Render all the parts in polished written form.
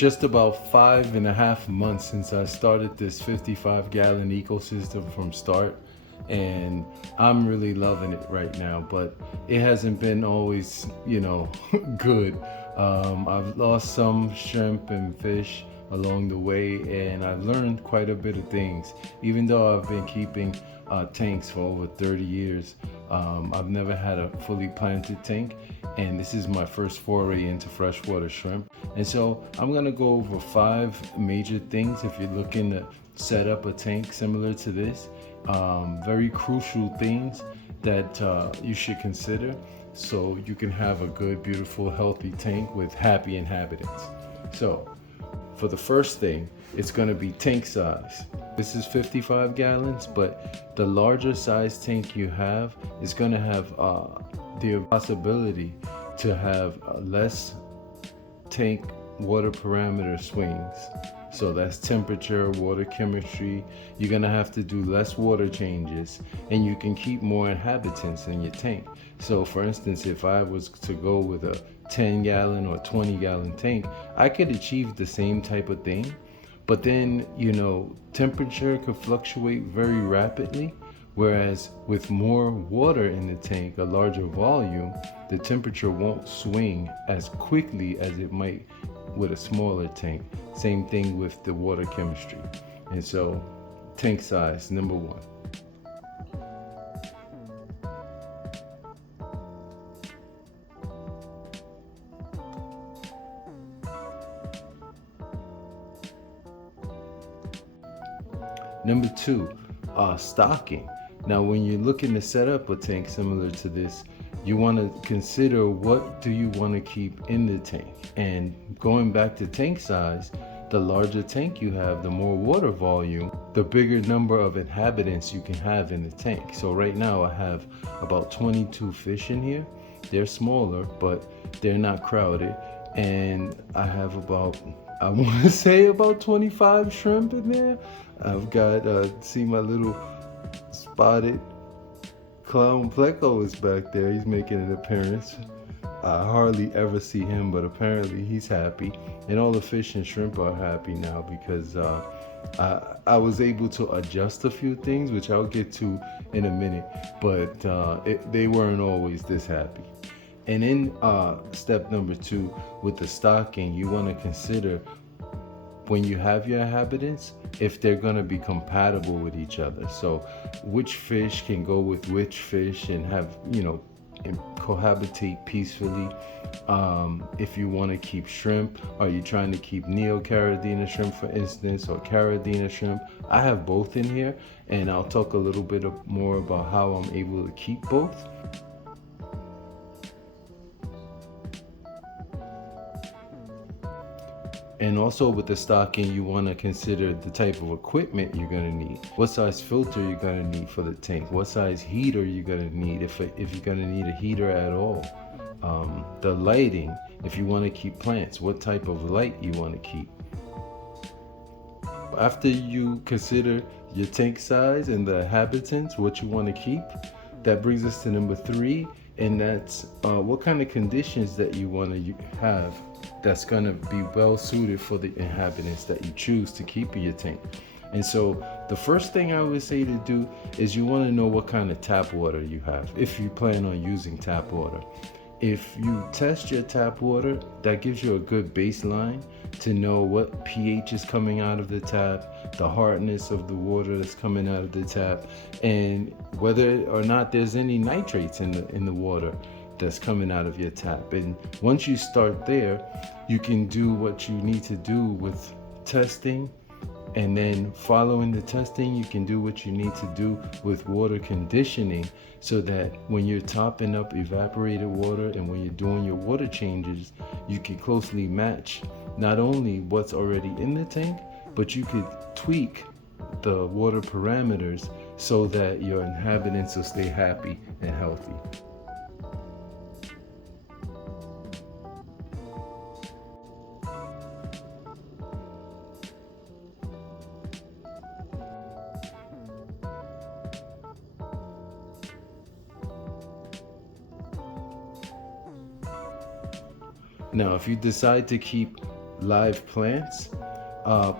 just about 5.5 months since I started this 55-gallon ecosystem from start, and I'm really loving it right now. But it hasn't been always, good. I've lost some shrimp and fish along the way, and I've learned quite a bit of things. Even though I've been keeping tanks for over 30 years, I've never had a fully planted tank, and this is my first foray into freshwater shrimp. And so I'm gonna go over 5 major things if you're looking to set up a tank similar to this. Very crucial things that you should consider so you can have a good, beautiful, healthy tank with happy inhabitants. So for the first thing, it's going to be tank size. This is 55 gallons, but the larger size tank you have is going to have the possibility to have less tank water parameter swings. So that's temperature, water chemistry. You're gonna have to do less water changes, and you can keep more inhabitants in your tank. So for instance, if I was to go with a 10 gallon or 20 gallon tank, I could achieve the same type of thing, but then, temperature could fluctuate very rapidly. Whereas with more water in the tank, a larger volume, the temperature won't swing as quickly as it might with a smaller tank. Same thing with the water chemistry. And so, tank size, number one. Number two, stocking. Now, when you're looking to set up a tank similar to this, you want to consider what do you want to keep in the tank. And going back to tank size, the larger tank you have, the more water volume, the bigger number of inhabitants you can have in the tank. So right now I have about 22 fish in here. They're smaller, but they're not crowded. And I have I want to say about 25 shrimp in there. I've got, see my little spotted clown pleco is back there. He's making an appearance. I hardly ever see him, but apparently he's happy. And all the fish and shrimp are happy now because I was able to adjust a few things, which I'll get to in a minute, but they weren't always this happy. And in step number two, with the stocking, you want to consider when you have your inhabitants, if they're going to be compatible with each other. So which fish can go with which fish and have, and cohabitate peacefully. If you want to keep shrimp, are you trying to keep Neocaridina shrimp, for instance, or Caridina shrimp? I have both in here, and I'll talk a little bit more about how I'm able to keep both. And also with the stocking, you want to consider the type of equipment you're going to need. What size filter you're going to need for the tank. What size heater you're going to need, if you're going to need a heater at all. The lighting, if you want to keep plants, what type of light you want to keep. After you consider your tank size and the inhabitants, what you want to keep, that brings us to number three, and that's what kind of conditions that you want to have that's going to be well suited for the inhabitants that you choose to keep in your tank. And so the first thing I would say to do is you want to know what kind of tap water you have, if you plan on using tap water. If you test your tap water, that gives you a good baseline to know what pH is coming out of the tap, the hardness of the water that's coming out of the tap, and whether or not there's any nitrates in the water that's coming out of your tap. And once you start there, you can do what you need to do with testing, and then following the testing, you can do what you need to do with water conditioning, so that when you're topping up evaporated water and when you're doing your water changes, you can closely match not only what's already in the tank, but you could tweak the water parameters so that your inhabitants will stay happy and healthy. Now, if you decide to keep live plants,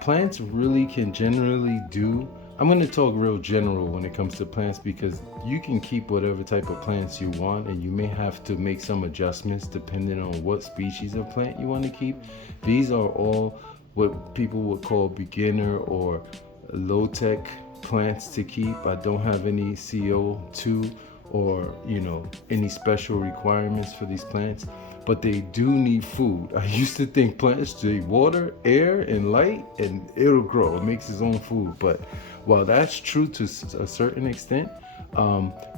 plants really can generally do. I'm going to talk real general when it comes to plants because you can keep whatever type of plants you want, and you may have to make some adjustments depending on what species of plant you want to keep. These are all what people would call beginner or low tech plants to keep. I don't have any CO2 or any special requirements for these plants, but they do need food. I used to think plants need water, air, and light, and it'll grow. It makes its own food. But while that's true to a certain extent,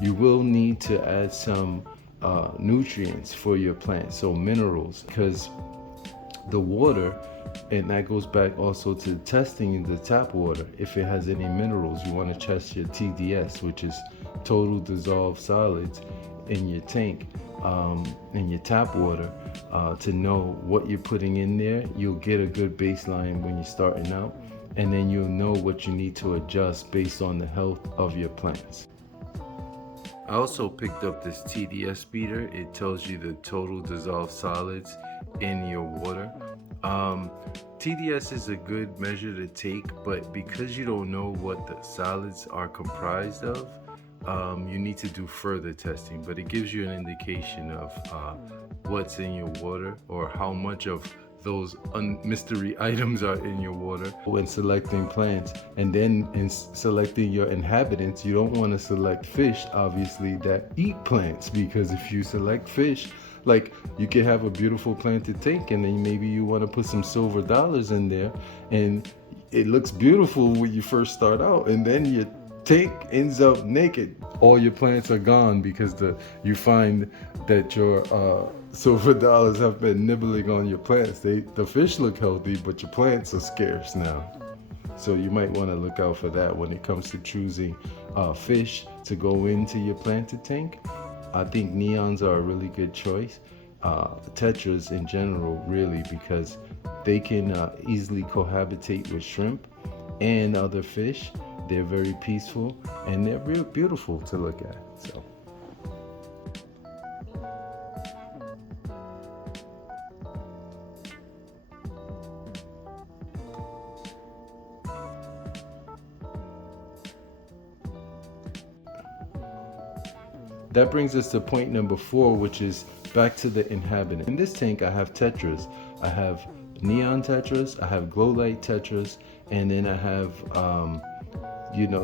you will need to add some nutrients for your plant, so minerals, because the water, and that goes back also to testing the tap water. If it has any minerals, you want to test your TDS, which is total dissolved solids, in your tank, in your tap water, to know what you're putting in there. You'll get a good baseline when you're starting out, and then you'll know what you need to adjust based on the health of your plants. I also picked up this TDS meter. It tells you the total dissolved solids in your water. TDS is a good measure to take, but because you don't know what the solids are comprised of, you need to do further testing. But it gives you an indication of what's in your water, or how much of those mystery items are in your water. When selecting plants, and then in selecting your inhabitants, you don't want to select fish, obviously, that eat plants, because if you select fish, like, you can have a beautiful planted tank, and then maybe you want to put some silver dollars in there, and it looks beautiful when you first start out, and then your tank ends up naked. All your plants are gone because you find that your silver dollars have been nibbling on your plants. The fish look healthy, but your plants are scarce now. So you might want to look out for that when it comes to choosing fish to go into your planted tank. I think neons are a really good choice. Tetras in general, really, because they can easily cohabitate with shrimp and other fish. They're very peaceful, and they're real beautiful to look at. So. That brings us to point number 4, which is back to the inhabitant. In this tank, I have tetras. I have neon tetras, I have glow light tetras, and then I have,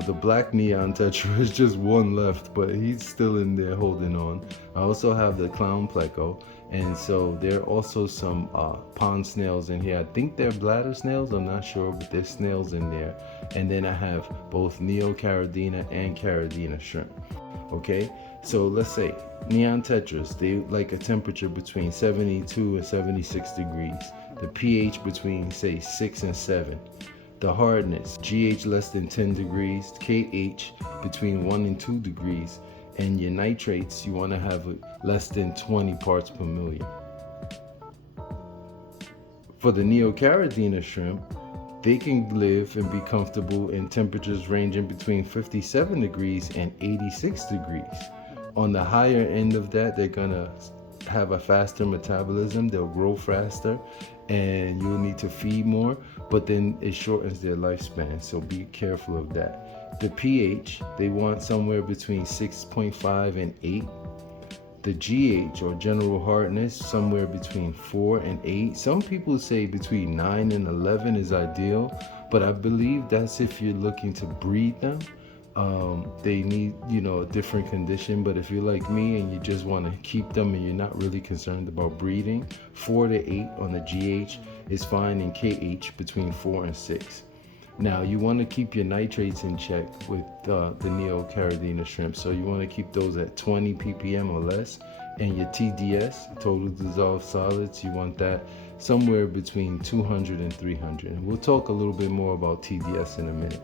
the black neon tetra is just one left, but he's still in there holding on. I also have the clown pleco, and so there are also some pond snails in here. I think they're bladder snails, I'm not sure, but there's snails in there. And then I have both neocaridina and caridina shrimp. Okay, so let's say neon tetras, they like a temperature between 72 and 76 degrees. The pH between, say, 6 and 7. The hardness, GH less than 10 degrees, KH between 1 and 2 degrees, and your nitrates, you want to have less than 20 parts per million. For the neocaridina shrimp, they can live and be comfortable in temperatures ranging between 57 degrees and 86 degrees. On the higher end of that, they're gonna have a faster metabolism, they'll grow faster, and you'll need to feed more, but then it shortens their lifespan, so be careful of that. The pH, they want somewhere between 6.5 and 8. The GH, or general hardness, somewhere between 4 and 8. Some people say between 9 and 11 is ideal, but I believe that's if you're looking to breed them. They need, a different condition, but if you're like me and you just want to keep them and you're not really concerned about breeding, 4 to 8 on the GH is fine, and KH between 4 and 6. Now, you want to keep your nitrates in check with the neocaridina shrimp, so you want to keep those at 20 ppm or less, and your TDS, total dissolved solids, you want that somewhere between 200 and 300. And we'll talk a little bit more about TDS in a minute.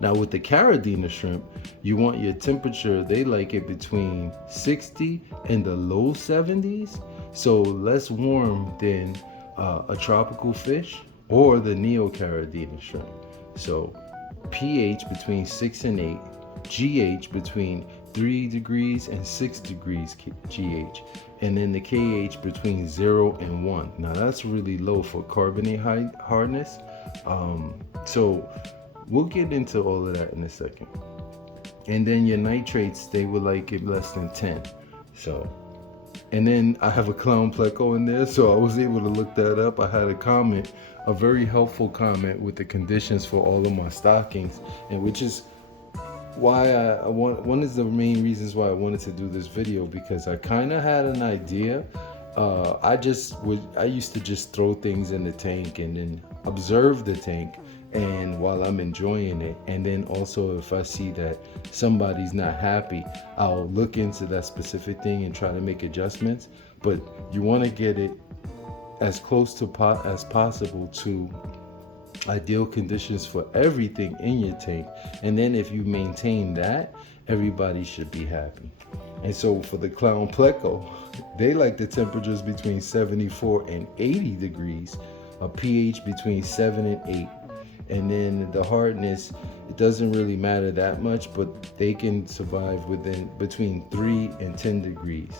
Now, with the caridina shrimp, you want your temperature, they like it between 60 and the low 70s, so less warm than a tropical fish or the neocaridina shrimp. So pH between 6 and 8, GH between 3 degrees and 6 degrees GH, and then the KH between 0 and 1. Now that's really low for carbonate hardness. So we'll get into all of that in a second. And then your nitrates, they would like it less than 10. So, and then I have a clown pleco in there, so I was able to look that up. I had a comment, a very helpful comment with the conditions for all of my stockings, and which is why one of the main reasons why I wanted to do this video, because I kind of had an idea. I used to just throw things in the tank and then observe the tank, and while I'm enjoying it, and then also if I see that somebody's not happy, I'll look into that specific thing and try to make adjustments. But you want to get it as close to as possible to ideal conditions for everything in your tank, and then if you maintain that, everybody should be happy. And so for the clown pleco, they like the temperatures between 74 and 80 degrees, a pH between 7 and 8, and then the hardness, it doesn't really matter that much, but they can survive within between 3 and 10 degrees.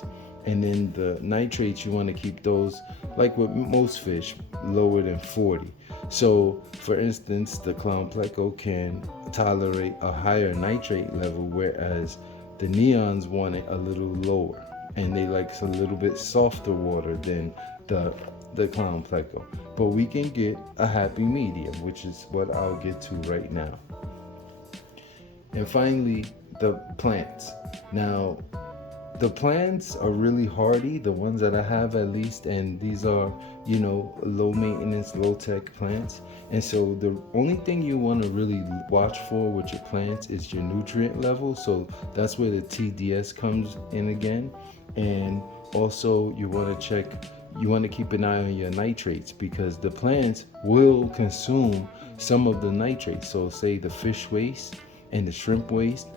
And then the nitrates, you want to keep those, like with most fish, lower than 40. So for instance, the clown pleco can tolerate a higher nitrate level, whereas the neons want it a little lower, and they like a little bit softer water than the clown pleco. But we can get a happy medium, which is what I'll get to right now. And finally, the plants. Now, the plants are really hardy, the ones that I have at least, and these are, low maintenance, low tech plants. And so the only thing you want to really watch for with your plants is your nutrient level. So that's where the TDS comes in again. And also you want to keep an eye on your nitrates, because the plants will consume some of the nitrates. So say the fish waste and the shrimp waste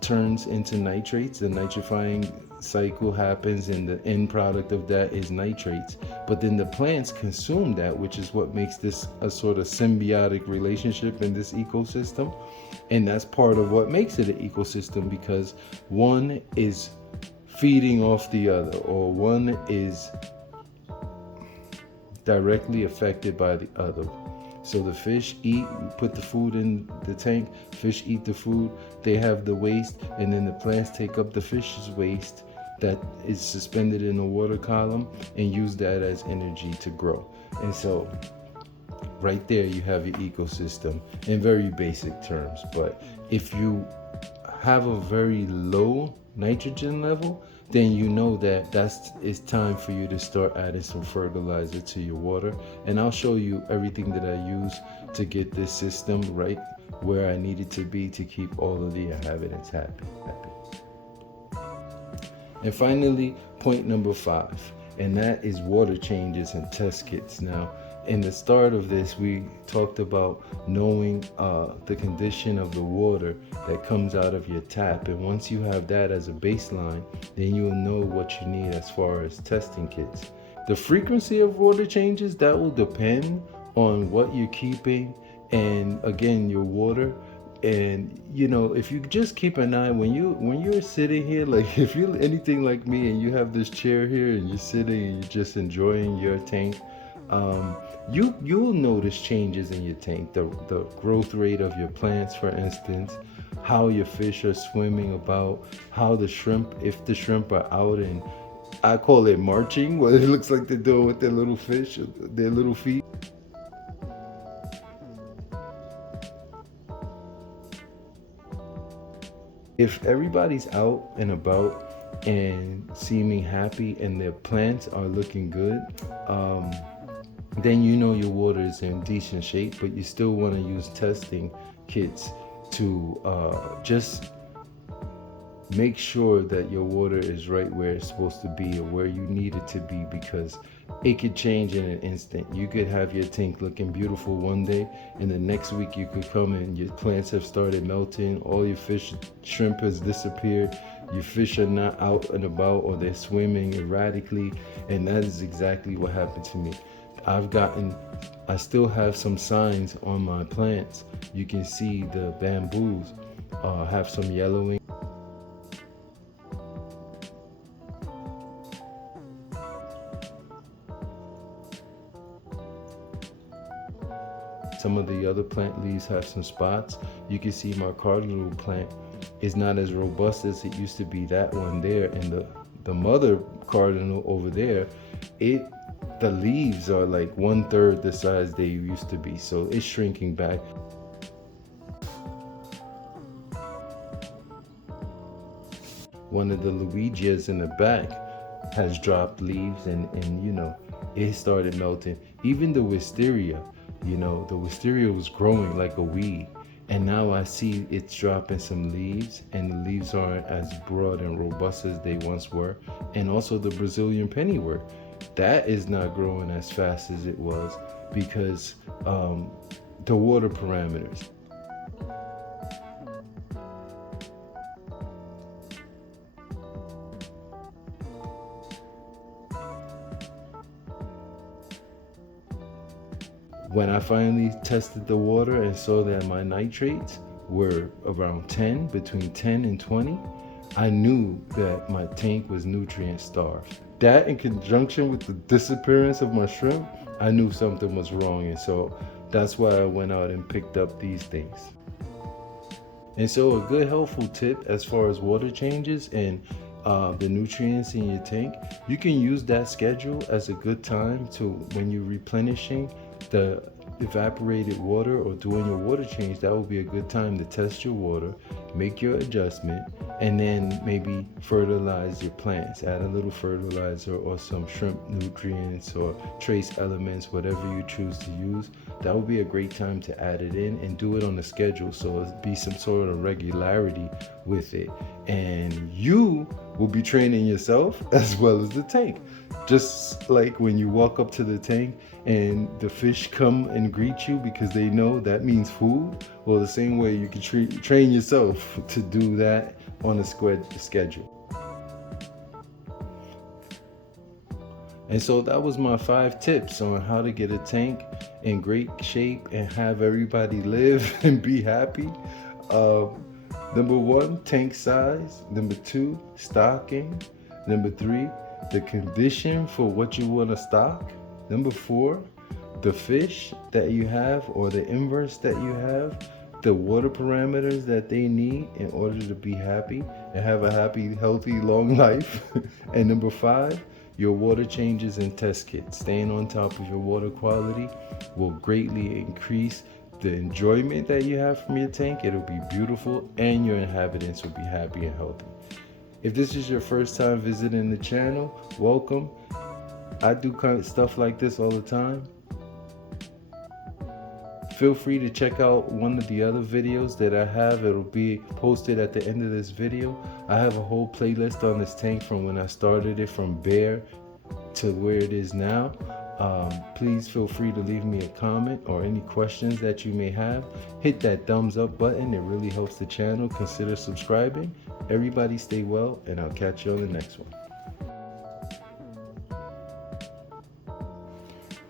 turns into nitrates. The nitrifying cycle happens, and the end product of that is nitrates. But then the plants consume that, which is what makes this a sort of symbiotic relationship in this ecosystem. And that's part of what makes it an ecosystem, because one is feeding off the other, or one is directly affected by the other. So the fish eat, put the food in the tank, fish eat the food, they have the waste, and then the plants take up the fish's waste that is suspended in the water column and use that as energy to grow. And so right there you have your ecosystem in very basic terms. But if you have a very low nitrogen level, then you know that it's time for you to start adding some fertilizer to your water. And I'll show you everything that I use to get this system right where I need it to be to keep all of the inhabitants happy. And finally, point number 5, and that is water changes and test kits. Now, in the start of this, we talked about knowing the condition of the water that comes out of your tap. And once you have that as a baseline, then you'll know what you need as far as testing kits. The frequency of water changes, that will depend on what you're keeping, and again, your water. And if you just keep an eye when you're sitting here, like if you're anything like me and you have this chair here and you're sitting and you're just enjoying your tank, you'll notice changes in your tank, the growth rate of your plants, for instance, how your fish are swimming about, how the shrimp, if the shrimp are out, and I call it marching, what it looks like they're doing with their little fish, their little feet. If everybody's out and about and seeming happy and their plants are looking good, then your water is in decent shape. But you still want to use testing kits to just make sure that your water is right where it's supposed to be or where you need it to be, because it could change in an instant. You could have your tank looking beautiful one day, and the next week you could come and your plants have started melting, all your shrimp has disappeared, your fish are not out and about, or they're swimming erratically. And that is exactly what happened to me. I still have some signs on my plants. You can see the bamboos have some yellowing. some of the other plant leaves have some spots. You can see my cardinal plant is not as robust as it used to be, that one there, and the mother cardinal over there, the leaves are like 1/3 the size they used to be, so it's shrinking back. One of the Luigias in the back has dropped leaves, and it started melting. Even the wisteria, the wisteria was growing like a weed, and now I see it's dropping some leaves, and the leaves aren't as broad and robust as they once were. And also the Brazilian pennywort, that is not growing as fast as it was because the water parameters. When I finally tested the water and saw that my nitrates were around 10, between 10 and 20, I knew that my tank was nutrient starved. That, in conjunction with the disappearance of my shrimp, I knew something was wrong, and so that's why I went out and picked up these things. And so a good helpful tip as far as water changes and the nutrients in your tank, you can use that schedule as a good time to, when you're replenishing the evaporated water or doing your water change, that would be a good time to test your water, make your adjustment, and then maybe fertilize your plants. Add a little fertilizer or some shrimp nutrients or trace elements, whatever you choose to use. That would be a great time to add it in, and do it on a schedule so it'll be some sort of regularity with it. And you will be training yourself as well as the tank. Just like when you walk up to the tank and the fish come and greet you because they know that means food, well, the same way you can train yourself to do that on a schedule. And so that was my 5 tips on how to get a tank in great shape and have everybody live and be happy. Number 1, tank size. Number 2, stocking. Number 3, the condition for what you want to stock. Number 4, the fish that you have or the inverts that you have, the water parameters that they need in order to be happy and have a happy, healthy, long life. And number 5, your water changes and test kits. Staying on top of your water quality will greatly increase the enjoyment that you have from your tank. It'll be beautiful, and your inhabitants will be happy and healthy. If this is your first time visiting the channel, welcome. I do kind of stuff like this all the time. Feel free to check out one of the other videos that I have. It'll be posted at the end of this video. I have a whole playlist on this tank from when I started it, from bare to where it is now. Please feel free to leave me a comment or any questions that you may have. Hit that thumbs up button, it really helps the channel. Consider subscribing. Everybody stay well, and I'll catch you on the next one.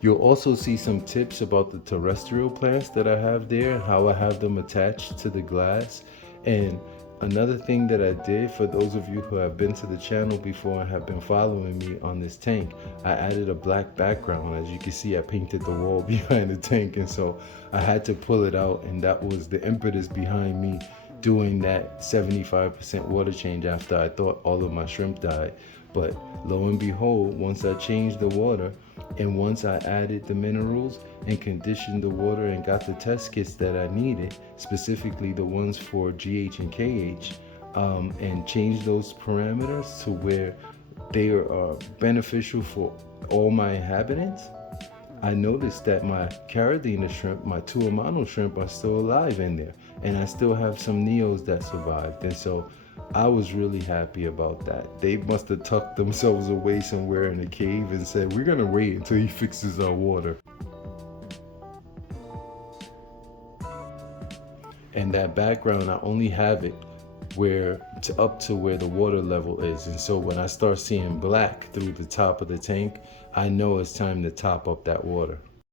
You'll also see some tips about the terrestrial plants that I have there, how I have them attached to the glass. And another thing that I did, for those of you who have been to the channel before and have been following me on this tank, I added a black background. As you can see, I painted the wall behind the tank, and so I had to pull it out, and that was the impetus behind me doing that 75% water change after I thought all of my shrimp died. But lo and behold, once I changed the water, and once I added the minerals and conditioned the water and got the test kits that I needed, specifically the ones for GH and KH, and changed those parameters to where they are beneficial for all my inhabitants, I noticed that my Caridina shrimp, my Tuamano shrimp, are still alive in there, and I still have some Neos that survived. And so I was really happy about that. They must have tucked themselves away somewhere in a cave and said, we're gonna wait until he fixes our water. And that background, I only have it up to where the water level is. And so when I start seeing black through the top of the tank, I know it's time to top up that water.